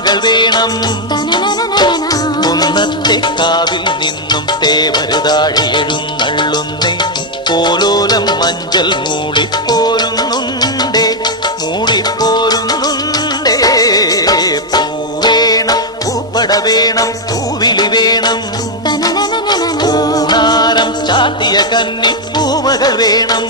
പൂമകൾ വേണം. കുന്നത്തെ കാവിൽ നിന്നും തേവരുതാഴി എഴുന്നള്ളുന്നേ. പോലോലം മഞ്ചൽ മൂളിപ്പോരുന്നുണ്ടേ, മൂളിപ്പോരുന്നുണ്ടേ. പൂവേണം, പൂപ്പട വേണം, പൂവിളി വേണം. പൂണാരം ചാത്തിയ കന്നി പൂമകൾ വേണം.